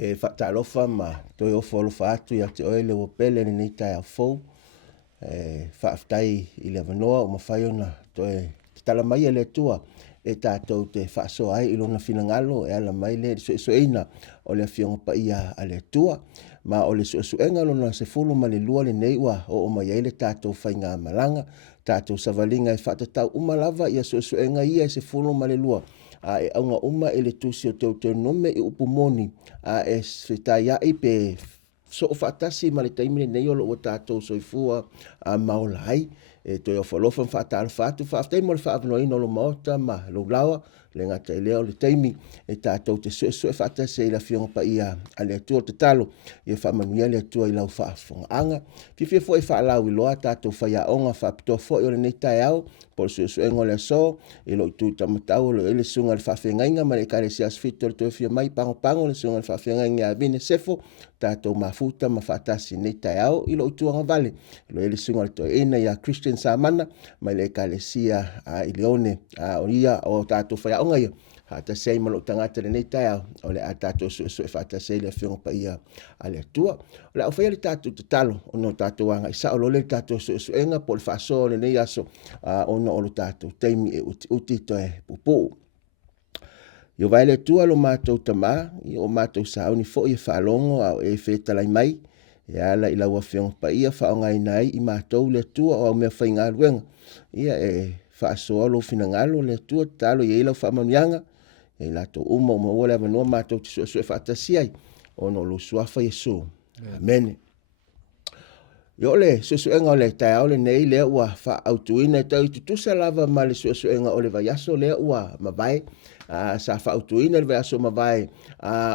whaatalofa ma toi ofolofa atu ia te oele o pele ni tai a fou. Whaaftai I le vanoa o mawhai ona toi te tala mai le tua e tātou te whaasoa ai ilona finangalo e ala mai le so ina o le fionga pa ia a le tua. Ma o le suenga lona se fulu ma le lua le neiwa o mai ai le tātou whainga malanga. Tātou savalinga e whaatatau umalava ia suenga ia se fulu ma le lua. E aunga uma e le tusi o Teuteronome I upumoni e whitai ai pe so o whaatasi ma le taimine nei o lo o tātou soifua maola ai. E toi o whalofa whaatala whaatu whaaftei mo le whaavanoa ino lo maota ma lo lawa le ngata I leo le taimi e tātou te sue whaatasi I la fionga pa ia a le atua te talo I whaamanuia le atua I lau whaafonga anga. Fifia fo e whaalau I loa tātou whaia onga whaapitoa fo I o le nei tai au por sue ngole so I lo tu tamatau lo ele sunga le whaafengainga ma le kare si asfito le toi fia mai pango le sunga le whaafengainga a vine sefo tātou mafuta ma whaatasi nei tai au I lo tuanga vale lo ele sunga le toi ina ia Christian Samana ma le kare sia I leone o ia o tātou whaia onga ia hata sei malo tangata le nei tai au o le a tātou sue whaatasi le whionga pa ia a le atua o le au whaia le tātou te talo o no tātou anga I sao lo le tātou suenga po le whaaso le nei aso o no o lo tātou teimi e uti to e pupu. Yo vai le tua lo mātou tama, o mātou sauni fo I whaalongo au e whetalai mai, e ala I laua whionga pa ia whaongai nai I mātou le tua o au mea whainga ruenga. Ia e whaasoa lo finangalo le tua talo I eilau whaamanianga, e lato uma ole avanoa mātou te sue whaatasiai, o no lo suafa Yesu. Amen. Yo le suenga o le tai au le nei lea ua whaautuina tau I tutusa lava ma le suenga o le vaiaso lea ua mawai, sa whaautuina le vaiaso mawai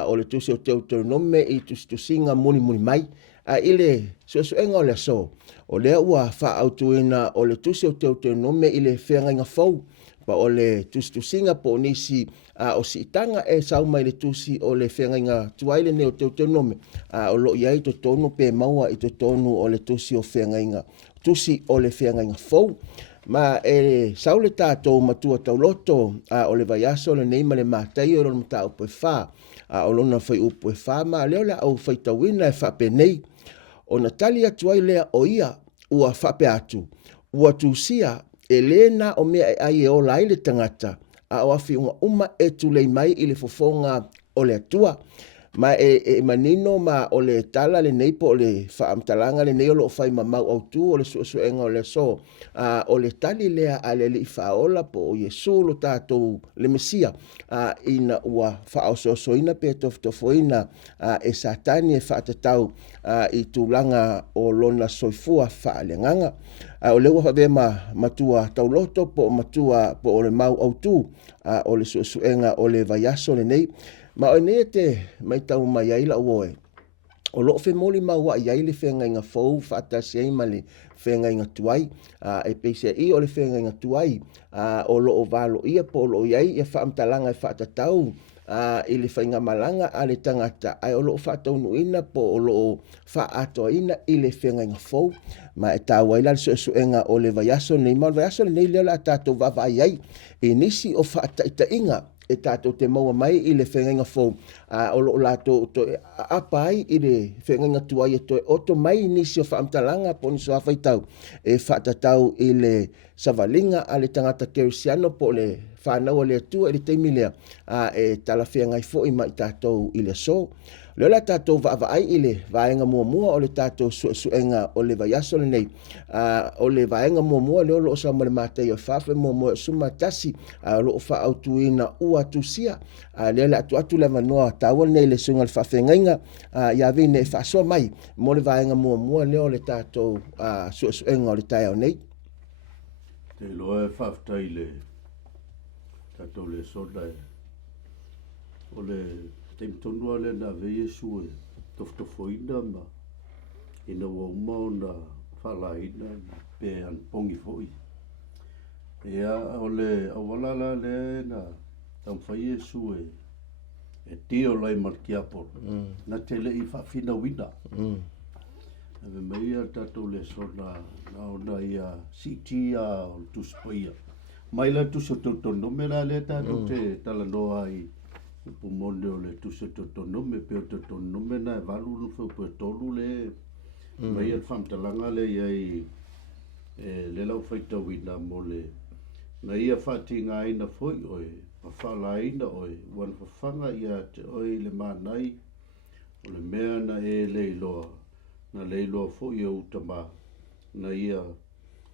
o le tusi o Teuteronome I tusinga muni mai, I le suenga o le so, o lea ua whaautuina o le tusi o Teuteronome I le whenga fau, pa o le tusinga po nisi o si itanga e sau mai le tusi o le whenga tuaile ne o Teuteronome o lo iai to tonu pe maua I to tonu o le tusi o whenga tusi o le whenga fau ma e sau le tātou matua tauloto o le vaiaso le neima le mātai o lo mata upo e wha o lona whai upo e wha ma leo le au whai tawina e whape nei o Natalia tuailea o ia ua whape atu ua tusia e lena o mea ai e o lai le tangata a o afi uma e tulei mai I le fofonga o le atua ma e manino ma o le tala le neipo o le whaamtalanga le nei o lo whai mamau au tu o le suenga o le so o le tali lea a le li whaola po o Yesu lo tātou le Mesia ina ua whaosoina pe tofoina e satani e whaatatau I tūlanga o lona soifua whaalenganga o lewa whawe matua tauloto po matua po o le mau au tu o le suenga o le vaiaso le nei ma o nei te mai tau mai aila uoe o loo whe moli maua I aile whenga inga fau whaatasi ai ma le whenga inga tuai e peisia I o le whenga inga tuai o loo valo ia po loo iai ia whaamtalanga e whaatatau I le whainga malanga a le tangata ai o loo whaataunu po o loo whaatoa ina I le whenga inga fau ma e tā waila le suenga o le vaiaso nei ma le vaiaso le nei leo la tātou vavai ai e nisi o whaataita inga e tātou te maua mai I le whenga fau o loo lato to apai I le whenga tuai e toi oto mai nisi o whaamtalanga po niso hawhaitau e whaatatau I le savalinga a le tangata kerisiano po le whanau le atua I le teimilea e tala whenga I fo I mai tātou I le so leo la tātou vaavai I le vaenga mua o le tātou suenga o le vaiaso le nei o le vaenga mua leo loo sa male mātei o whawhe mua sumatasi loo whaautuina ua tusia leo le atu le manoa tāua nei le sunga le whawhengainga ia vine e whasoa mai mo le vaenga mua leo le tātou suenga o le tai au nei te loa e whaftai le tātou le soda o le te mtonua le na ve Yesu e toftofoina ma ina wa uma o na whalaina pe an pongi foi. Ea o le awalala le na tamwhai Yesu e tio lai markiapo na te le I whawhina wina. Ave mai a tatou le sona na ona ia sitia o tuspoia. Mai la tuso Teuteronome la le tatou te talanoa I Pumone o le tuse Teuteronome pe o Teuteronome na valu no fo pe tolu le mai al famtalanga le ai le lau faita wina mo le na ia fatinga ina foi oi pa fala ina oi wan fanga ia te oi le manai o le mea na leiloa na leiloa foi o utama na ia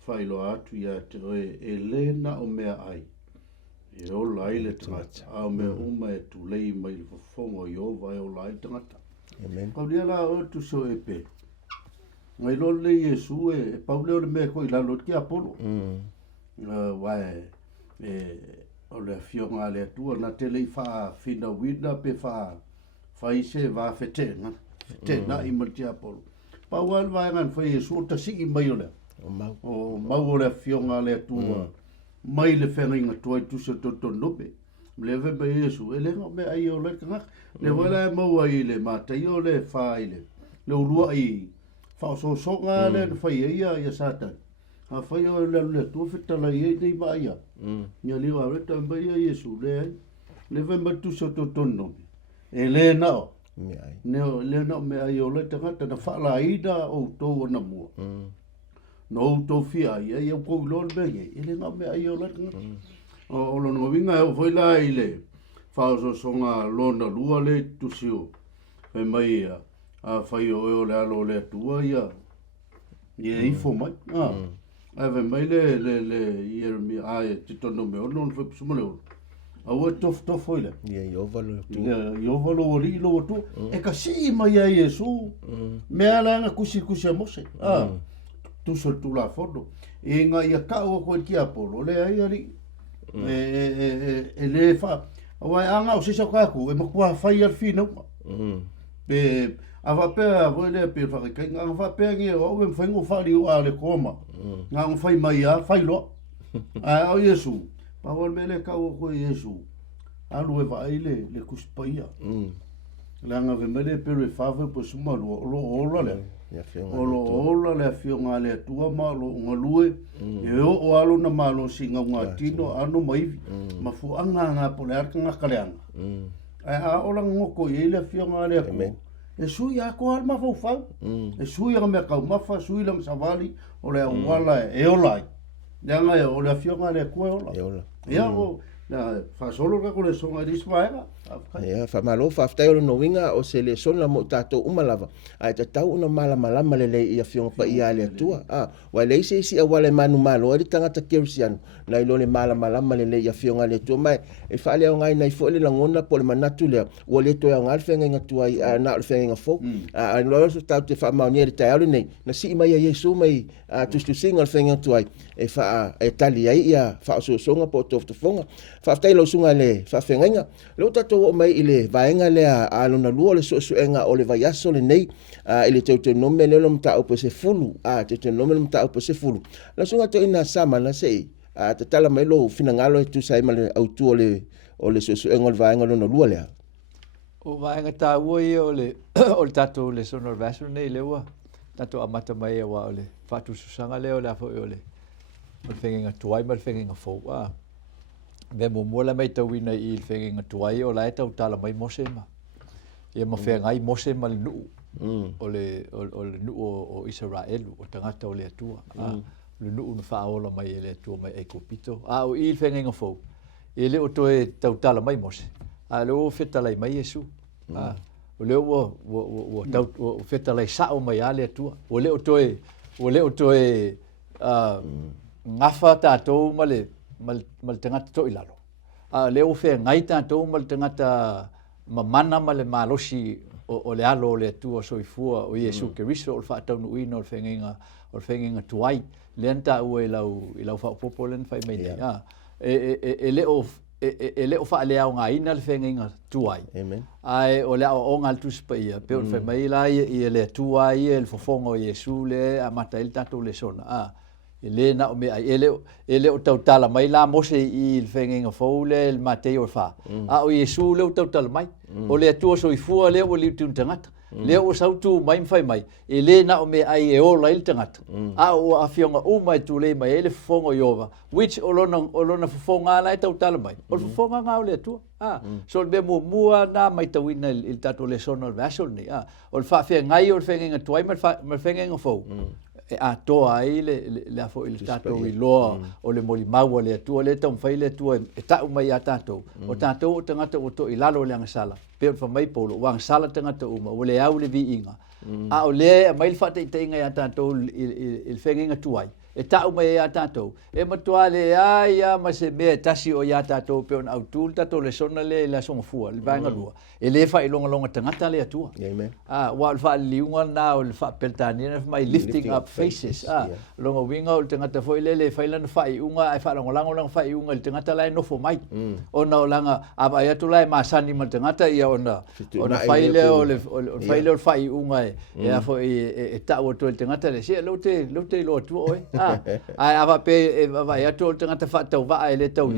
failo atu ia te oi le na o mea ai e o lai le tangata a me uma e tu lei mai le fongo i ova e o lai tangata kau lia la o tu so e pe ngai lo le Yesu e Paulo le me ko i la lo ki apolo wae o le fionga le tua na te lei fa fina wina pe fa ise va fete na i multi apolo pa wal va ngan fa Yesu ta sigi mai o le o mau le fionga le tua mai le whenga toi tu se Teuteronome le ve be Yesu ele ngo me ai o le kanga le wala mau ai le mata i o le fa ile le urua i fa so nga le fa ia satan a fa yo le tu fita la ye dei ba ia nya li wa ta ba ia Yesu le ve ma tu se Teuteronome ele na me ai le na me ai o le tanga na fa la ida o to na mo no to fia ia ko lo be ele na me ai o le o lo no vinga o foi la ile fa so nga lo na lua le tu siu e mai a fai o le alo le tua ia i fo mai a ve mai le Jeremy a ti tono me o non foi sumo le a o to foi le yo valo ri lo tu e ka si mai ai Yesu me ala na kusi mo se tu so tu la foto e nga ia ka o ko ki apolo le ai ali le fa wa anga o se so ka ku e mo kwa fai al fino pe ava pe vo le pe fa ka nga fa pe ngi o me fa ngo fa li o ale koma nga ngo fai mai a fai lo a o Yesu pa vol me le ka o ko Yesu alu e va ile le kuspaia la nga ve me le pe le fa po suma lo le o le fionga le tua ma lo ngalue e o alo na malo singa nga tino ano mai ma fu anga po le arka nga kaleanga a o la ngoko i le fionga le ko e sui a ko alma fa e sui a me ka ma fa sui lang savali o le wala e o lai nga o le fionga le ko o la ya o na fa solo ka ko le songa dispaega ia fa malo fa ftai o no winga o se Lesona mo tato umalava ai ta tau una mala le ia fionga pa ia le tua wa le se si wale manu malo e tanga ta kersian na ilo le mala le ia fionga le tua mai e fa le ngai nai fo le langona po le manatu le o le to ngal fenga ngatua na le fenga fo ai lo so tau te fa ma ni le tai nei na si mai Yesu mai tu singa fenga tua e fa e tali ai ia fa so songa po to fonga fa ftai lo sunga le fa fenga lo tato o mai ile vaenga le alo na lua le suenga o le vaiaso le nei ile Teuteronome le lom ta o se fulu Teuteronome lom ta o se fulu la sunga to ina sama na sei te tala mai lo finangalo tu sai male au tu o le suenga o vaenga lo na lua le o vaenga ta oi o le o tato le sono vaso nei le wa tato amata mai wa o le fatu susanga le o le afo o le fenga tuai mal fenga fo ve mo mola mai tau ina i whenga tuai o la tau tala mai mose ma. Ia ma whenga ai mose ma le nuu. O le nuu o Israelu, o tangata o le atua. Le nuu na whaola mai e le atua mai e kopito. O i whenga fau. E le o toe tau tala mai mose. A le o whetalai mai Yesu. O le o whetalai sao mai a le atua. O le o toe ngafa tātou ma le mal tangata to ilalo le o fe ngai tanto mal tangata mamana ma le malosi o le alo le tu so ifua o Yesu Keristo o fa tau no ino o fenga tuai le anta o ilau fa popolen fa mai ele o fa le au ngai na le fenga tuai ai o le o ngal tu spaia pe o fa mai la i le tuai el fofongo o Yesu le amata el tanto Lesona ele na o me ele o tau tala mai la mose i whengenga fau le matei o fa o Yesu le o tau tala mai o le atua so i fua le o li tu tangata le o sautu mai fai mai e le na o me ai e ola il tangata a o afionga uma tu le mai ele fongo yova which olona fonga la tau tala mai o fonga nga le tu so be mo mua na mai tau ina il tato le sono vasol ni o fa fe ngai o fenga tuai ma fenga fo a toa ai le afo il tato i loa o le moli mau le tu le tau fai le tu e tau mai a tato o tato o tangata o to i lalo le sala pe fa mai polo wang sala tangata uma o le au le vi inga a o le mai fa te inga ya tato il fenga tuai e tau mai a tato e matua le ai ma se me tasi o ya tato pe on autul tato le sona le la songa fua le vanga lua e le fa longa tangata le atua amen wa fa liunga na o fa peltani na mai lifting up faces longa winga o tangata foi le fa lan fa unga ai fa longa fa unga le tangata la no fo mai ona langa aba ya tu la ma sani ma tangata ia ona fa le o fa unga e a fo e ta o to tangata le se lo te lo tu oi ai ava pe va ya to tangata fa tau va ele tau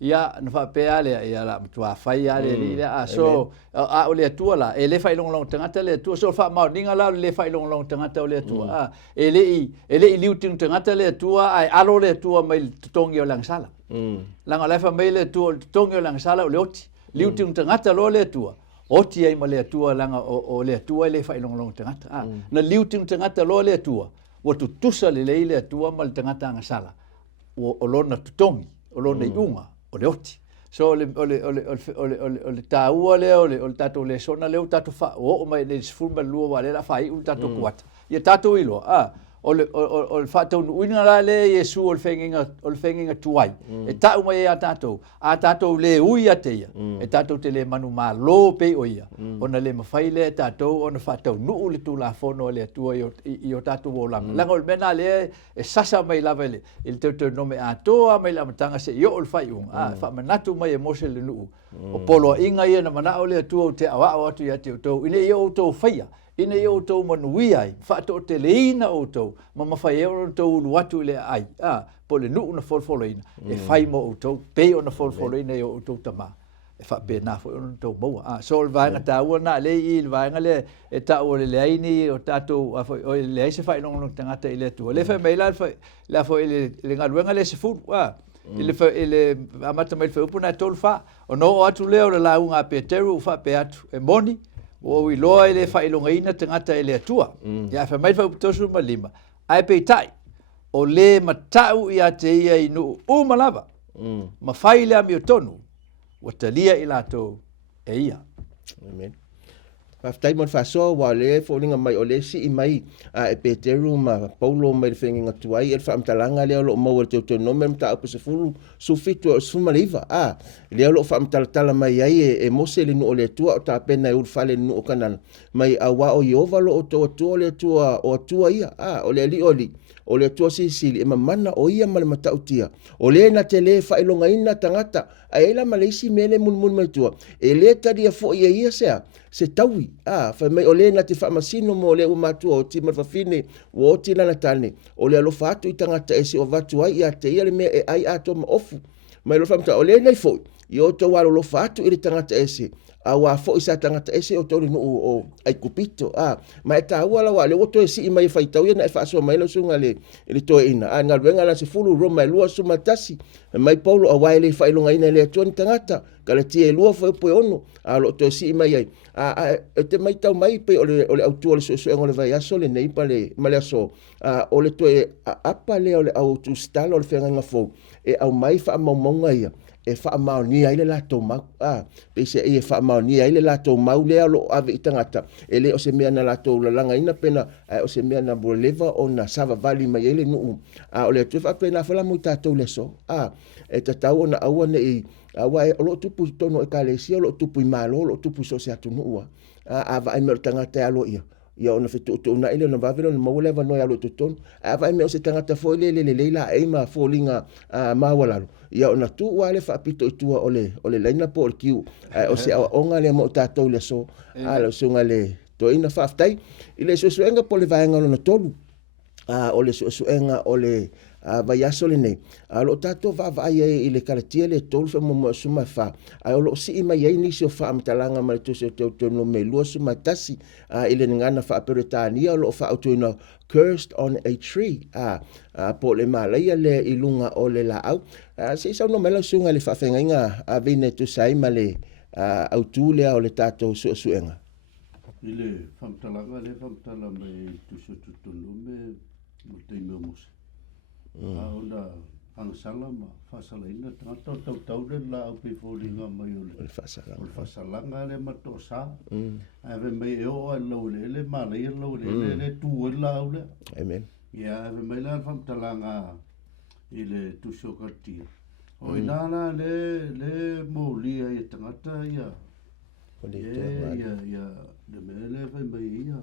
ia na fa pe ale ia la tua fai ale le so a o le tua la ele fai long tangata le tua so fa ma ninga la le fai long tangata o le tua ele i liuting tangata le tua ai alo le tua mai tongi o lang sala langa la fa mai le tua tongi o lang sala o le oti liuting tangata lo le tua oti ai ma le tua langa o le tua le fai long tangata na liuting tangata lo le tua o tu tusa le tua ma le tangata nga sala o lona tongi o lona iunga o le oti so le taua le o tato le sona le o tato fa o mai le sfulma lua wa le la fai un tato kuat ia tato ilo o fa tau uina la le Yesu o fenginga tuai e tau mai a tato le ui ateia e tato te le manu ma lo pe o ia ona le mafai le tato ona fa tau nu le tu la fono le tua i o tato o langa o mena le e sasa mai lava le il Teuteronome a toa mai la matanga se yo o fai fa manatu mai e mose le nu o polo inga ia na mana o le tua o te awa o atu ia te o ine yo to faia ina yo to manuia ai fa to te leina o to ma fa e to luatu le ai po le nu na folfoloina e fai mo o to pe ona folfoloina yo to tama e fa pe na fo to mo so va nga ta ona le i va nga le e ta o le ai ni o tato o le ai se fai no tanga te le tu le fa me la fo le nga luenga le se fu ele amata mai fe upuna tol fa o no atu le o la unga pe teru fa pe atu e moni o i loa ele fa ilonga ina tangata ele atua ya fa mai fa tosu malima ai pe tai o le matau ia te ia inu umalava ma fai le ami tonu o talia ila to e ia amen aftai mon faso wa le folinga mai o le si mai e Peteru ma Paulo mai fenginga tuai e fa mtalanga le lo mo te Teuteronome mta op se fulu su fitu su maliva le lo fa mtala mai ai e mose le no le tua o ta pena e urfale no o kanana mai awa o Yehova lo o to le tua o tua ia o le oli o le tua sisili e mamana o ia male matautia o le na tele fa ilonga ina tangata ai la malesi mele mun mai tua e le tadi fo ia se taui fa mai o le na te fa masino mo le o matua o ti fa fine o ti na tane o le lo fatu i tangata e se o vatu ai ia te ia le me ai ato ma ofu mai lo famta o le nei fo io to wa lo fatu i le tangata ese awa fo isa tangata ese o tori no o ai kupito ma eta wala wa le oto esi mai fai tau na fa so mai lo sunga le to ina nga venga la se fulu roma lua suma tasi mai Paulo a waile fai longa ina le to tangata kala tie lua fo po ono lo to esi mai ai te mai tau mai pe o le autu le so ngole vai aso le nei pale male aso o le to apa le o le autu stalo le fenga nga fo e au mai fa mamonga ia e fa maoni ai le lato mau pe se e fa maoni ai le lato mau le lo ave tangata ele o se mea na lato la langa ina pena o se mea na boleva o na sava vali mai ele no o le tu fa pena fa la muta to le so e tau na awa nei awa o lo tupu tono e kalesia lo tupu i malo lo tupu so se atu no va ai me tangata alo ia ona fitu tu na ile na vavelo na mo leva no ya lo tuton vai me o se tangata fo le la e ma fo linga ma wala ia ona tu wale fa pito tu o le laina po o kiu o se onga le mo tatou le so lo sunga le to ina faftai ile so enga po le vaenga no tolu o le so enga o le vai aso le nei. Lo tato vai i le karatia le tolu fa mo suma fa. Ai lo si mai ai nisi o fa matalanga ma tu se Teuteronome lua suma tasi i le ngana fa peretania lo fa autuina cursed on a tree. Po le malaya le ilunga o le la au. Se sa no mela sunga le fa fenga vine tu sai male autu le o le tato suenga. Ile famtalanga le famtala mai tu se Teuteronome mo te mose. Ona angsalama fasalaina tau tau le la au pe folinga mai o le fasalanga le matosa. Ave mai o lo le malai lo le tu la au le. Amen. Ya ave mai la famtalanga ile tu sokatia. O inana le molia e tangata ya. Ya le mele vai mai ya.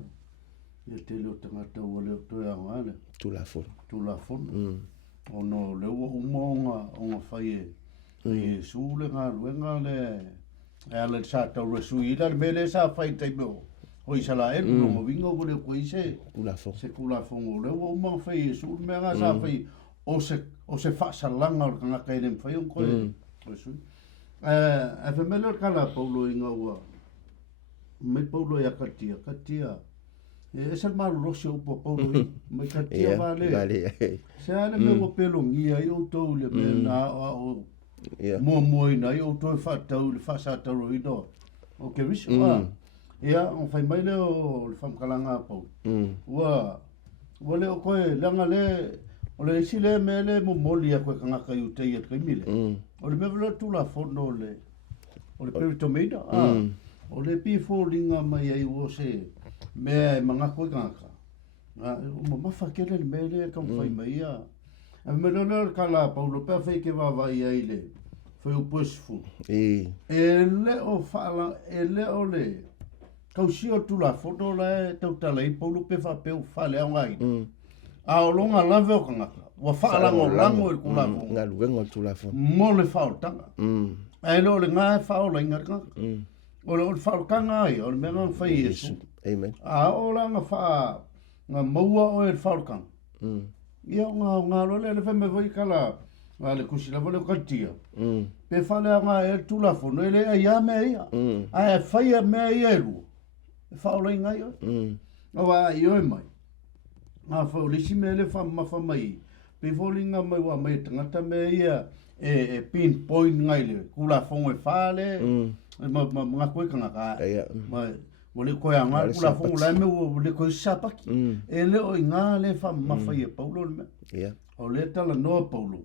Ya te lo tangata o le to ya ngale. Tu la fon. Ono le umonga onga fai e sule nga luenga le ale sa ta resuida mele sa fai te mo o isala e no vingo ko le koise kula fon le umonga fai sule me nga sa fai o se fa salanga o nga kai le fai un ko resu a fe melo kala paulo inga wa me paulo ya katia esa el malo lo se upo paulo me katia vale se ale me o pelo ngia yo to le me na o mo ina yo to fa tau le fa sa tau ido o ke viso ia on fai mai le o le fam kalanga pau wa le o ko langa le o le sile me le mo molia ko kanga ka yu te ye mile o le me velo tu la fondo le o le peritomida o le pi folinga mai ai o se me manga ko kanga mo mafakele le mele kam fai mai a me lo kala paulo pe fai ke va vai ai le foi o posfu ele o fala ele o le kausio tu la foto la tautalai paulo pe fa pe fale ngai a o longa lave o kanga wa fala ngo lango ku la nga luengo tu la fon mo le falta ai lo le nga fa o la ngaka o le fa kanga ai o me nga fai yesu amen a o la nga fa nga maua o e falkan ia nga lo le fe me voi kala ale kusila vole katia pe fale nga e tu la fo no ele ia me ia a fai me ia lu fa o nga ia o va io e mai nga fa le si me le fa ma fa mai pe volinga mai wa mai tangata me ia e pin point ngai le kula fo e fale ma ko kanga ka mai ole ko ya nga kula fo la me ole ko sapaki ele o nga le fa ma fa ye paulo me ole tala no paulo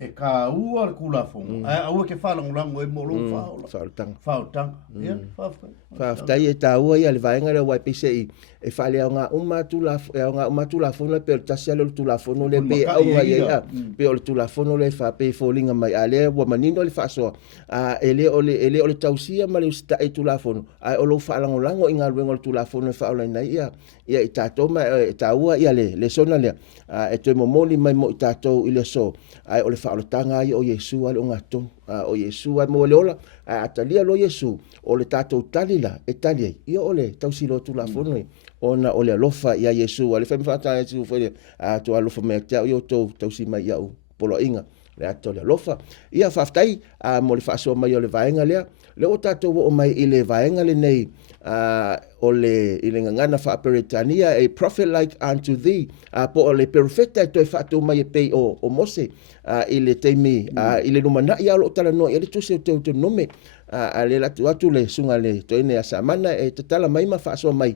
e ka ua kula fo a ke fala ngula ngo e molo fa tang ya fa tai e ta ua ia le vaenga le wai pise e fale nga uma tu la fo le per taselo tu la fo no le be au nga ia pe o tu la fo no le fa pe folinga mai ale wa manino le fa so ele ole tausia ma le sta e tu la fo a o lo fala ngula ngo inga luengo tu la fo no fa ola na ia e tato ma ta ua ia le sona le e te momoli mai mo tato ile so ai ole fa o tanga ai o Yesu ale ngato o Yesu ai mo le ola atalia lo Yesu o le tato talila e talia io ole tausilo tu la fono ona ole lofa ia Yesu ale fa mfata Yesu foi to alofa me ta io to tausi mai ia polo inga le ato le lofa ia faftai mo le faso mai o le vaenga le o tato o mai ile vaenga le nei ole ile ngana fa peretania a prophet like unto thee po ole profeta to fa to mai pe o Mose ile temi ile lumana ia lo tala no ile tu se Teuteronome ale la tu le sunga le to ine asamana e tala mai ma fa so mai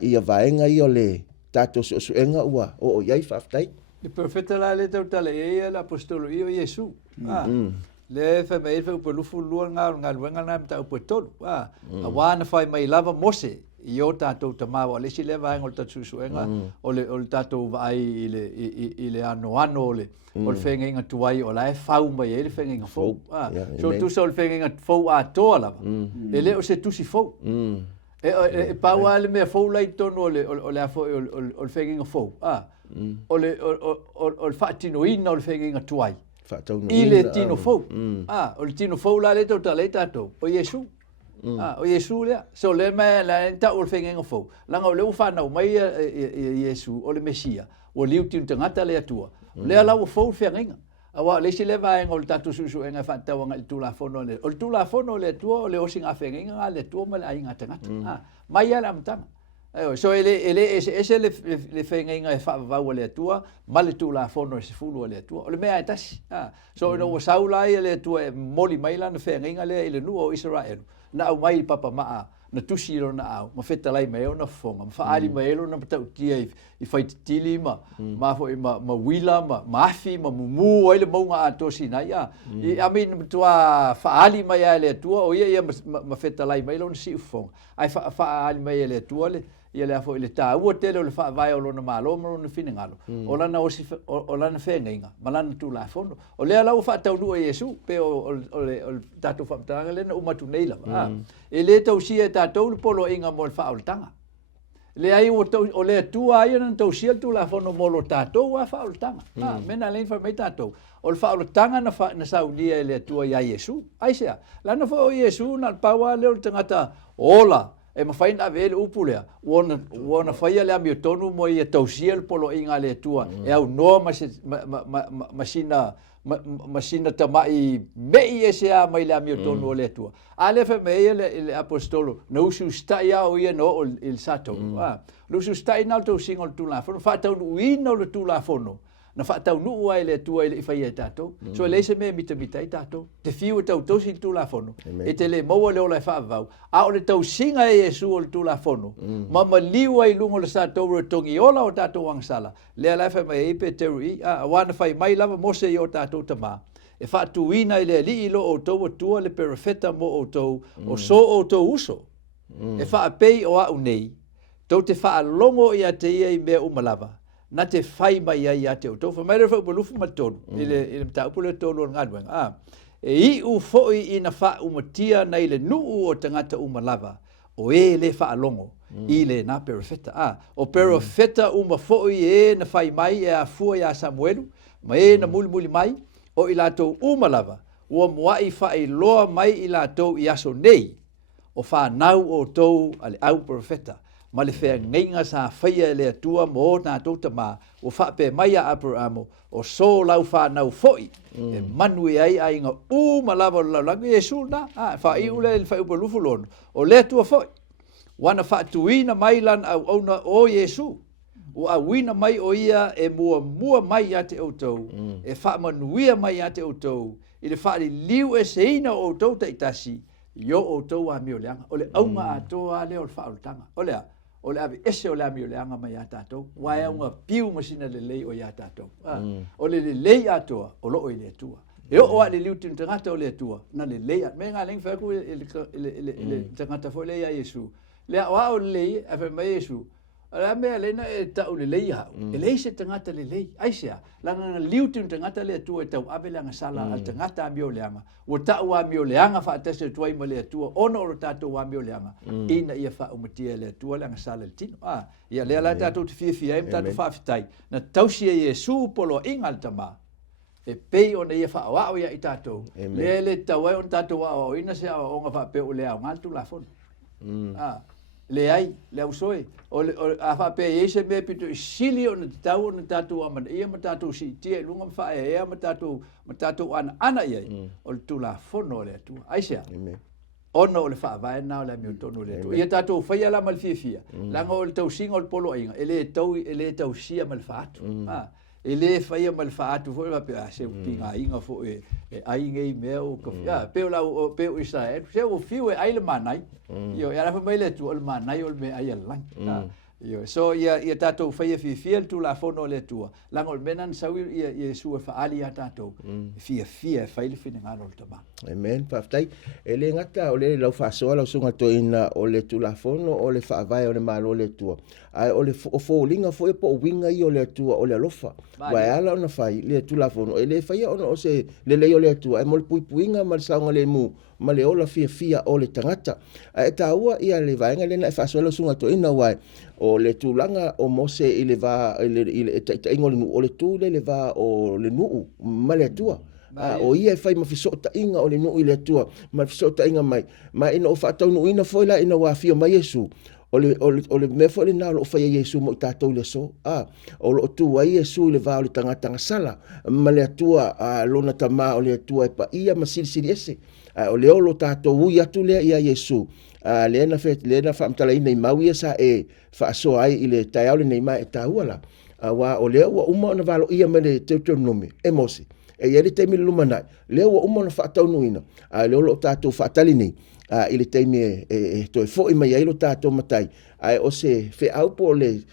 ia vaenga i ole tato so enga ua o iai faftai le profeta la le tala e la apostolo i o Yesu le fa mai fa po lufu luanga nga na ta po tolu a wana fa mai lava Mose i o tatou tamawa le si le vai ngol tatu suenga o le tatou vai ile ano ole o le fenga tuai o la fau mai ele fenga fo so tu sol fenga fo a tola ele o se tu si fo e pa wale me fo lai tono o le fo o fenga fo o le fatino ina o fenga tuai ile tino fo o le tino fo la le tota le tatou o Yesu O Yesu lea. So le mai la ta o whengenga fo. Langa o leu whanau mai Yesu o le Mesia. O liu tiu tangata le atua. Lea lau o fo whengenga. Awa le si le vaenga o le tatu susu enga whantawanga le tulafono le. O le tulafono le atua o le osinga whengenga le atua ma le ainga tangata. Mai ala amtanga. So ese le whengenga e whaavau le atua, ma le tulafono se fulu le atua. O le mea e tasi. So ino o saulai le atua e moli maila na whengenga le ile nua o Israelu. Na au mai papa maa na tusi ro na au ma feta lai mai ona fonga ma faali mai lo na tau tia I fai tili ma fo ma wila ma afi ma mumu o ile monga ato sinai I mean tua faali mai le tua o ia ma feta lai mai lo na si fonga ai faali mai le tua le ia le afo ile ta ua tele o le fa vai o lona malo mo na fine ngalo o lana o lana fenga ma lana tu la fono o le ala fa tau lu Yesu pe o tatu fa tanga le na umatu neila e le tau sia tatu le polo inga mo fa o tanga le ai o le tu ai na tau sia tu la fono mo lo tatu wa fa o tanga mena le fa mai tatu o fa o tanga na saudia le tu ia Yesu ai sia lana fo Yesu na pawa le o tangata ola e ma faina vele upulea wona faia le ami tonu mo ia tausia polo inga le tua e au no masina tamai mei ese a mai le ami tonu le tua ale fe mei le apostolo no su sta ia o ia no il sato lo su sta in alto singol tu la fono fa tau uino le tu la fono na fa tau nu ai le tua ile faia tato so le se me mita tato te fiu tau tosi tu la fono e te le mo le ola fa vau a o le tau singa e Yesu o tu la fono ma liu ai lungo le sa tau tongi ola o tato wangsala le ala fa mai pe terui a wana fai mai lava mo se o tato tama e fa tu ina ile li lo o tau tua le perfetta mo o tau o so o tau uso e fa pe o a unei tau te fa longo ia te ia I me umalava na te fai mai ai a te o tofa mai refa upolufu matonu ile mta upole tonu ngadwanga e I u foi ina fa umatia na ile nuu o tangata umalava o e le fa alongo I le na perfetta o perfetta uma foi e na fai mai e a fua ya Samuelu ma e na muli mai o I latou umalava ua moai fai loa mai I latou I aso nei o fa nau o tou ale au perfetta ma le fea ngenga sa faia le atua mo na tota ma o fa pe mai a Abrahamo o so lau fa nau foi e manu ai ai nga ma lava la Yesu na fa I ule le fa upolufu lon o le atua foi wana fa tuina mai lan au ona o Yesu o a wina mai o ia e mua mai ate o tou e fa manuia mai ate o tou I le fa li liu e seina o tou ta itasi yo o tou a mioleanga o le aunga atoa le o fa o tanga o le o le ave ese o le ami o le anga mai a tātou, wai unga piu masina le lei o ia tātou. O le lei atoa, o loo I le atua. E o a le liu tinu tangata o le atua, na le lei atua. Me ngā lengi whaku le tangata fo lei a Yesu. Le a o le lei, a wha mai Yesu, a mea lena e tau le lei hau. E lei se tangata le lei, aisea. Langa liu tinu tangata le atua e tau abe langa sala al tangata ami o le anga. O tau ami o le anga wha atase tuai ma le atua, ono o le tātou ami o le anga. Ina ia wha umatia le atua langa sala le tino. Ia lea la tātou te fia em tātou whaafitai. Na tausia Yesu polo inga al tama. E pei ona ia wha awao ia I tātou. Lea le tawai on tātou awao ina se awa onga wha peo lea o ngantu la fono. Le ai, le au soe. O a wha pe ese me pito I sili o na tau o na tātou amana. Ia ma tātou si tia lunga mwha e ea ma tātou ana iai. O le tu la fono le atua. Aisea. Ona o le wha vai na o le mi o tonu le atua. Ia tātou whaia la mal fia. Langa o le tau singa o le polo inga. E le tau sia mal wha atu. E le whaia mal wha atu. Fo e wape a se pinga inga fo e ainga I mea o kawhia. Peo lau peo Israel. Se o fiu e aile manai. Io era fa mai le tu o manai o me ai lang. Io so ia tātou whaia fia tu la fono le tua. Langa o menan sau ia sua wha ali a tātou. Fia whaile whine ngāro le tama. Amen. Whaftai. E le ngata o le lau whasoa lau sunga to ina o le tu la fono o le whaavai o le malo le tua. Ai o le fōlinga fo e po winga I o le tua o le alofa. Wai ala ona whai le tu la fono. E le whaia ona o se le lei o le tua. E mo le puipuinga ma le saunga le mu. Ma le ola fia o le tangata. E tāua ia le vaenga lena e whasoa lau sunga to ina wai. O le tūlanga o Mose I le vā, I le ingo le nu, o le tū le vā o le nuu, ma le atua. o ia e fai mawhisota inga o le nui le atua, mawhisota inga mai, ma ina o whaatau nuina foi la ina wafia mai Yesu, o le mea foi le nā lo whaia Yesu mo i tātou le so, o lo tu ai Yesu le vā o le tanga sala, ma le atua lona tama o le atua e pa ia ma siri ese, o le olo tātou ui atu lea ia Yesu, leena whaamtala ina i mau ia sa e whaasoa ai i le tai au le nei mai e tāua la, wa o lea ua uma o na valo ia me le Teuteronome, e mose, e ia le teimi le lumanai, lea ua uma o na whaatau nuina, le olo o tātou whaatali nei, i le teimi e toi fo i mai ailo tātou matai, o se whe aupo le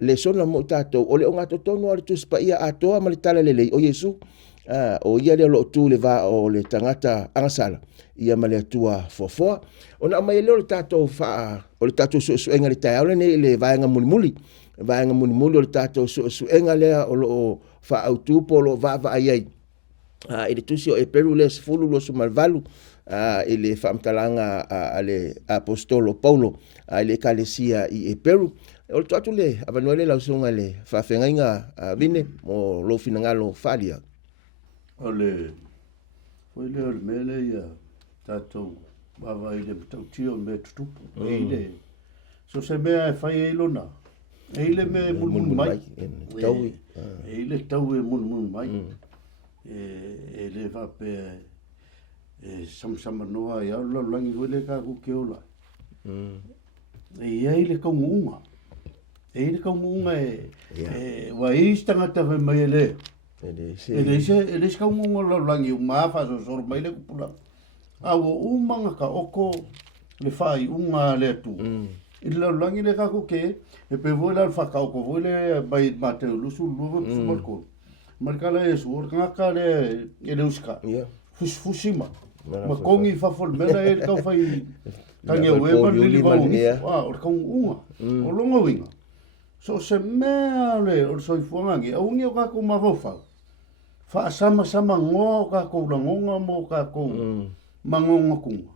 Lesona mo tātou, o le o ngātou tonu o le tuspa ia atoa ma le tala lelei o Yesu, o ia le lo tu le va o le tangata angasala, ia ma le atua fofoa, o na mai leo le tātou o le tātou suenga le tai aule nei le vaenga muli o le tātou suenga lea o lo wha autu po lo va ai ai, i le tusi o e peru le sifulu lo sumalvalu, i le whaamtalanga a le apostolo Paulo, i le kalesia i e peru, o le tuatu le avanuele lausunga le whawhengainga vine mo lo finangalo whalia. Ole mele ia tātou wawa i le tau me tutupu, so se mea e whai e ilona, e ile me mun mai, e ile tau e mun mai, e le whape e samsama noa i au laulangi hoi le kāku ke ola. E ia ile kaungunga, wa is tangata whai mai e le, e le se kaungunga laulangi u maafa so soro mai le kupula. Awa umanga ka oko le whai unga le atu. I laulangi le kāku ke, e pe voi la whakaoko, voi le bai mateu lusu luwa sumarko. Marikala e su, orkangaka le uska. Fusima. Ma kongi whafol mena e kau whai tangi au ema lili waungi. Orkang unga, o longa winga. So se mea le, o soifuangangi, au ungi o kako mawawhau. Wha sama ngō kako rangonga mo kako mangonga kunga.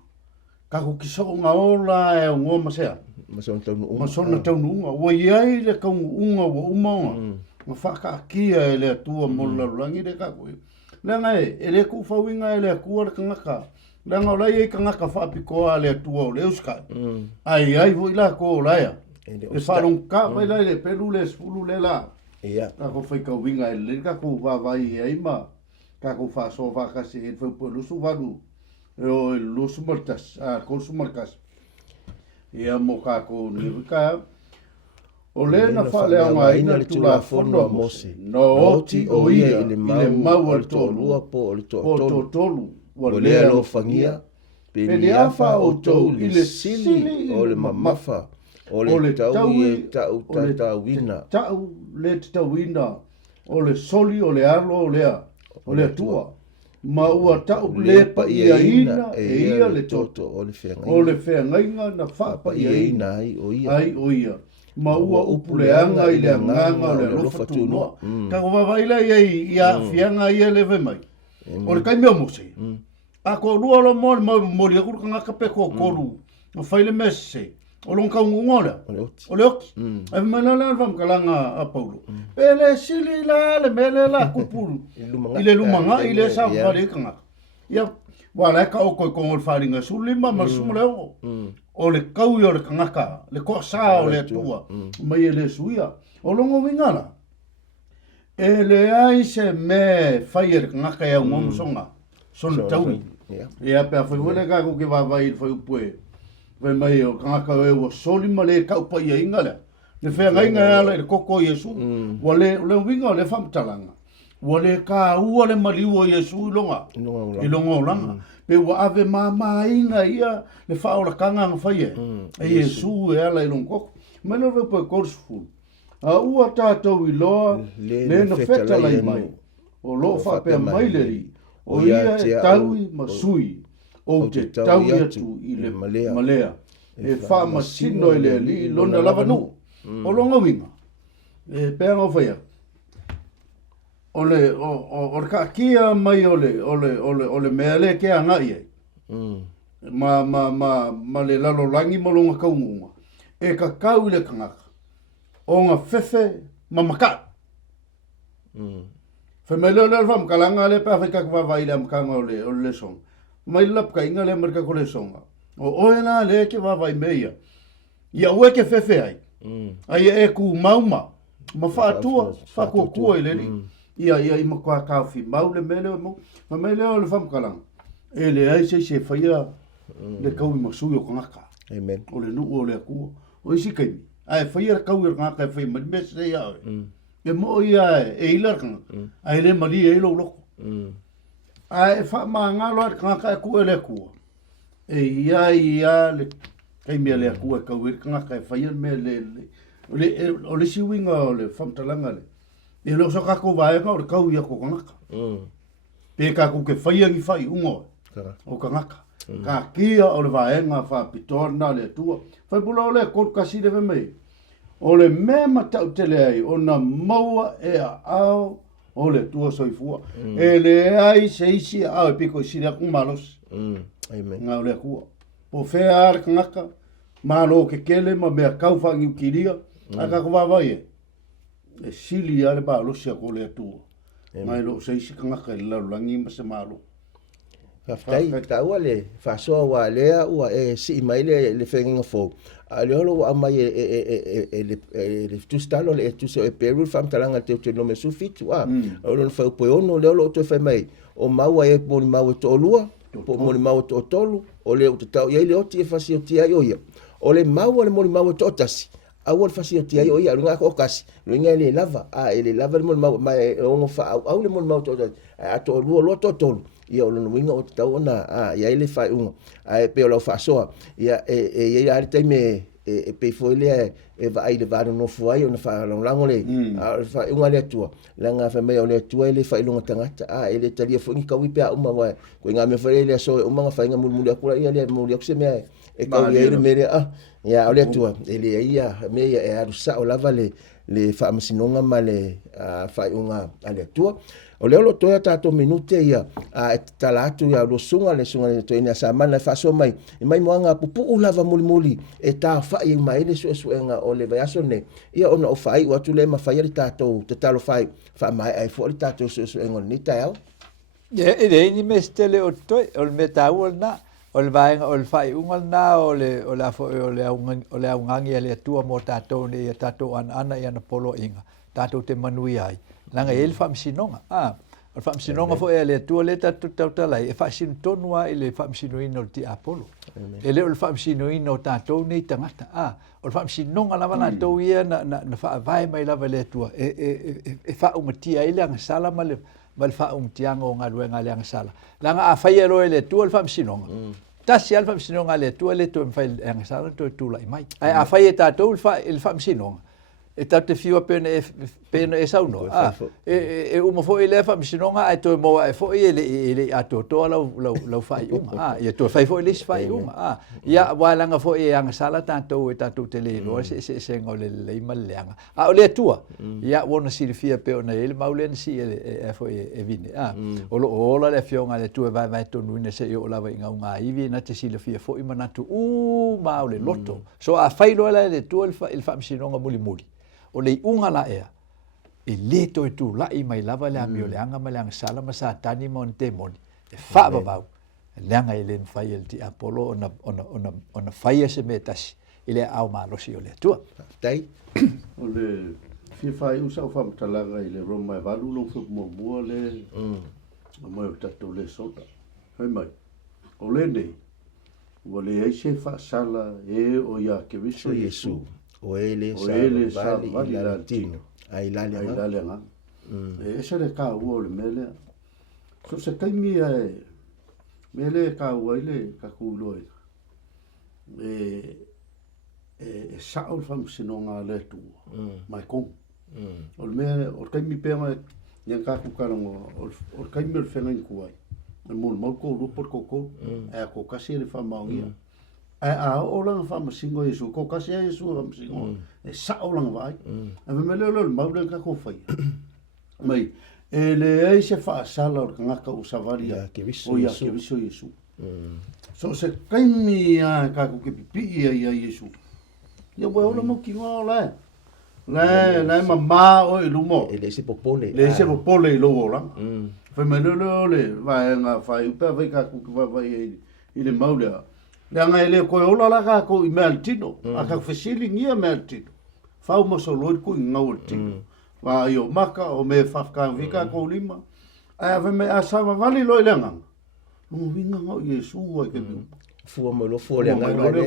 Kako kisonga ola e ngō masea. Masona taunu unga. Wa iai le kaunga unga wa umaunga. Ma whakaakia e le atua mo lalulangi le kako. Lenga e le ku whawinga e le akua le kangaka. Lenga o lai e kangaka whaapikoa le atua o le uskai. Ai vo ila ko o laia. E wharong ka vai lai le peru le spulu le la. Kako whaikau winga e le kako wawai e aima. Kako whaso whakasi e whaupo lusu waru. E o lusu martas, kosu markas. Ia mo kako ni wika. O le na whale a ngaina le tula fono a mose. No oti o ia i le mau al tolu. Po to tolu. Wa le alo fangia. Pene afa o tau i le sili o le mamafa. O le tau i tau tatawina. Tau le tatawina. O le soli o le alo o lea. O le atua. Ma ua tau lepa ia ina e ia le toto. O le whengainga na whapa ia ina ai o ia. Ma ua upuleanga i le anganga o le alofa tunua. Kako wawaila ia whianga ia lewe mai. O le kai mea mose. A ko rua lo mo mori akuru kangaka pe ko koru. O whaile mese. O long kaungungola. O le oki. E mana le alvam kalanga a Paulo. E le sili la le mele la kupuru. I le lumanga i le sa whare kangaka. Ia wala ka o koi kongol wharinga sulima masumu leo. O le kau i o le kangaka, le koa saa o le atua, mai e le suia. O longo wingana, e le ai se me whai e le kangaka e au ngomusonga, sona taui. E apea whai wale kako ke wawai whai upue, whai mai o kangaka e ua soli ma le kau pai e inga le. Le whea ngainga e ala e le koko Yesu, wa le winga o le whamtalanga. Wa le ka ua le mariua Yesu i longa o langa. Pe wa ave mama inga ia le whaora kanga nga whaie. E Yesu e ala i longkoko. Mana repo e korsfu. A ua tātou i loa le na wheta lai mai. O lo whapea maileri. O ia e taui masui. O te taui atu i le malea. E wha masino i le li lona lava nu. O longa winga. E pēanga o whaia. O le kakia mai o le mea le ke angai ai. Ma le lalo langi malonga kaungunga. E ka kau le kangaka. O ngā whewhe ma maka. Fa mai le fam kalanga le pa fa ka vai le am kanga o le song. Mai lap ka inga le marka ko le songa. O ena le ke vai meia. Ia ue ke fefe ai. Ai e ku mauma. Ma fa tua, fa ko ko le ri. Ia i ma kwa ka fi mau le mele mo. Ma mai le fam kalanga. E le ai se fa ia le kau mo su yo ngaka. Amen. O le nu o le ku. O isi kai. Ai fa ia kau ngaka fa ma me se ia. E mo ia e ilar kan. Ai le mali e lo lo. Ai fa ma ngalo ngaka ku le ku. E ia le kai me le ku ka wir ngaka fa ia me o le siwinga o le famtalanga le. E lo so ka ko vai ka o kau ia ko ngaka. Pe ka ku ke fa ia ngi fa ungo. O ka ngaka. Ka kia o le vaenga fa pitona le tua. Fa bula o le ko kasi le me. O le mema tau tele ai o na maua e a au o le tua soifua. E le ai se isi au e piko isi le kumalos. Amen. Ngau le kua. Po fea ar ngaka. Malo ke kele ma mea kaufa ngiu kiria. Aka kuwawa e. E sili ale ba losia ko le tua. Ngai lo se isi ngaka e laulangi ma se malo. Faftai ta ua le fasoa wa lea ua e si mai le whenginga fo. A le holo wa mai le tustalo le tuse e peru famtalanga Teuteronome sufitu a. O le whau poe ono le holo o te whai mai. O maua e moni mau e tolua. Po moni mau e tolu. O le o te tau iai le oti e fasi o tia ioia. O le maua le moni mau e totasi. Aua le fasi o tia ioia. Runga ko kasi. Runga le lava. A le lava le moni mau. Mai ongo wha au le moni mau totasi. A tolua lo tolu. Ia o lona winga o te tau ona ia ele fai unga ai pe o lau fasoa ia ia ale taime e pe foi le e vai le varo no foi ona fa lango le fai unga le tua langa fa me o le tua ele fai longa tangata ele talia foi ka wi pe uma wa ko nga me foi le so uma fa nga mulu akula ia le mulu akuse me e ka wi ele mere ia o le tua ele ia me e arusa o lava le fa masinonga ma le fai unga ale tua. O leo lo toia tato minute ia e talatu ia lo sunga le toina sa mana fa so mai mai moanga pupu lava muli e ta fa i mai le so enga o le vaso ne ia ona o fai o tu le ma fai le tato te talo fai fa mai ai fo le tato so enga ni tael e ni mestele o toi o me tau na o le vaenga o le fai ungal na o le fo o le ungangi le tua mo tato ne tato ana ia na polo inga tato te manui ai langa ele fa msinonga o fa msinonga fo ele tu le tatu tala e fa sin tonua ele fa msinoino ti apolo ele o fa msinoino tato nei tangata o fa msinonga lava na to ia na fa vai mai lava le tu e fa un tia ele ang sala mal fa un tiango nga luenga le ang sala langa a fa ele ele tu o fa msinonga tasi alfa msinonga le tu le to fa ang sala to tu lai mai a fa ye tato el fa msinonga e tate fiwa pena e sauno e uma fo ele fa msinonga ai to mo e fo ele ato to lau fai uma ia to fai fo ele fai uma ia walanga fo e anga sala tanto e tanto tele no se ngole le malanga o le tua ia wona si fia pe ona ele maulen si ele fo e vine o lo le fionga le tua vai to nune se o lava inga unga ivi na te si le fia fo imana tu maule loto so a fai lo le tua il fa msinonga muli o le unga la ea e leto e tu lai mai lava le amio le anga le anga sala ma sa tani mon te moni e fa babau le anga ele fai el ti apolo ona fai se metasi ile au malo si ole tu tai o le fi fai usa o fam talaga ile roma valu lo fu mo le mo tato le sota hai mai o le nei o le ai se fa sala e o ya ke viso Yesu o ele sa vali latino ai lale nga e ese le ka o le mele so se kai mi mele ka o ile ka ku lo e sa o fam sinonga le tu mai kom o le mele o kai mi pe mai yang ka ku ka no o kai mi le fenga ku ai mo ko ru por ko e ko ka se le fam maungia a olang fa masingo Yesu ko kasi Yesu fa masingo e sa olang vai a me le maule ka ko fai mai ele ai se fa sala o nga ka usavaria ke o ya ke viso Yesu so se kaimi a ka ko ke pipi ia Yesu ya bo ola mo ki ola Nai mama o i lumo. E le se popole. Le se popole i logo lang. Fai manolo le vai nga fai upa vai ka ku vai i le maulea. Le anga ele koe ola la ka ko i mea tino. A ka fesili ngia mea tino. Fau mo so loi ku i ngau tino. Wa i o maka o me fafka vika ko lima. Ai ave me asama vali loi le anga. Mo vinga ngau Yesu wa ke mi. Fua mo lo fua le nganga le.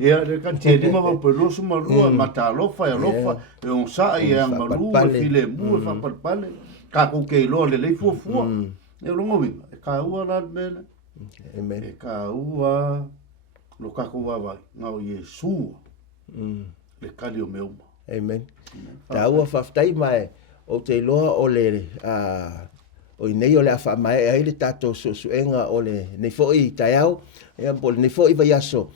Ia le ka te lima va pelo suma lua mata lofa ya lofa. E on sa ia ngalu file mu fa palpale. Ka ko ke lo le le fua. E longo vinga. Ka ua la mele. Amen. E ka ua lo ka ko wa vai ngau Yesu. Le kali o meu. Amen. Ta ua faftai mai o te loa o le o nei o le afa mai ai le tato suenga o le nei foi taiao e pol nei foi vai aso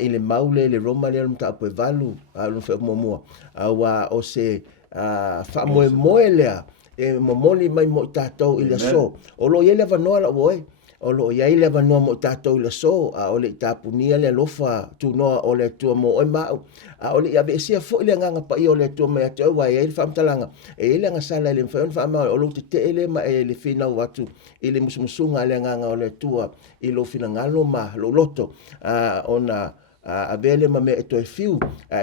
i le maule le roma le mta po valu lo fe momo wa o se fa moe lea e momoli mai mo tato i le so o lo yele va no la voi o lo ia ile va no mo tato i le so o le tapunia le lofa tu no o le tu mo o ma o le ia be sia fo le nganga pa i o le tu me te wa ia fa mtalanga e ile nga sala le fa ma o lo te ele ma e le fina watu ile musumusunga le nganga o le tua i lo fina ngalo ma lo loto ona a vele ma me to fiu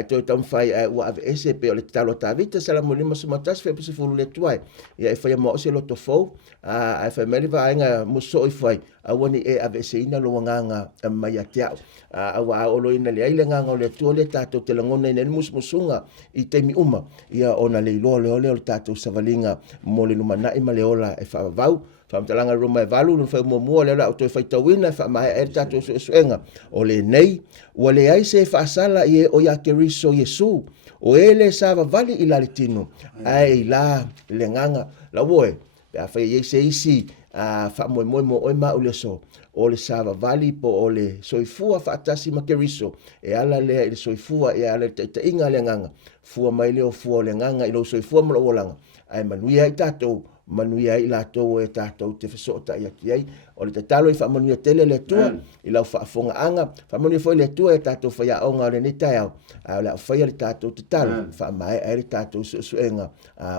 to tam fai wa ese pe le talo ta vita sala mo lima sumatas fe pese fulu le tuai ia e fai mo se lo to fo a fa meli va nga mo so i fai a woni e ave se ina lo nganga ma ya tia a wa o lo ina le ile nganga le tu le tato te ngona ina musunga i te mi uma ia ona le le tato savalinga mo le lumana i maleola e fa vau famtalanga roma e valu no fa mo le la to fa tawina fa ma e tato suenga o le nei o le ai se fa sala ie o ya keriso Yesu o ele sava vali i la litino ai la le nganga la woe fa ye se isi fa mo o ma o le so o le sava vali po o le soifua fa atasi ma keriso e ala le soifua e ala te inga le nganga fua mai le o fua le nganga i lo soifua mo lo langa ai manuia i tato manuia i lato e tato te fesota ia kiai o le talo i fa manuia tele le tua i lau fa fonga anga fa manuia foi le tua e tato fa ia onga le nitaiao a le fa ia le tato te talo fa mai ai le tato suenga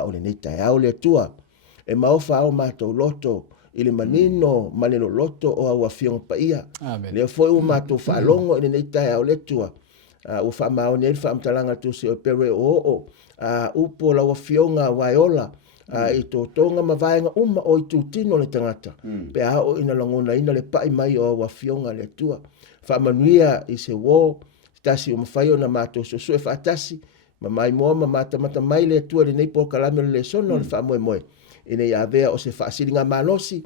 o le nitaiao le tua e mau fa o mato loto i le manino ma le loto o au afiong pa ia le foi o mato fa longo i le nitaiao le tua o fa mau ne fa mtalanga tu se o pere o upo la afionga waiola i tō tonga mawaianga uma o i tūtino le tangata. Pe ao ina langona ina le pai mai o wafionga le tua. Whamanuia i se wō, tasi o mawhaio na mātou susue whaatasi, ma mai moa ma mata mai le tua le nei po kalame le Lesona o le whamoe moe. Ina i avea o se whaasiringa malosi,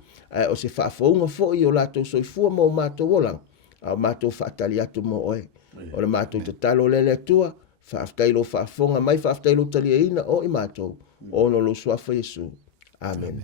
o se whaafounga fo i o lātou soifua mo mātou wolang, au mātou whaatali atu mo oe. O le mātou te talo le tua, whaaftailo whaafonga mai whaaftailo talia ina o i mātou. Ono lo swafa Yesu. Amen.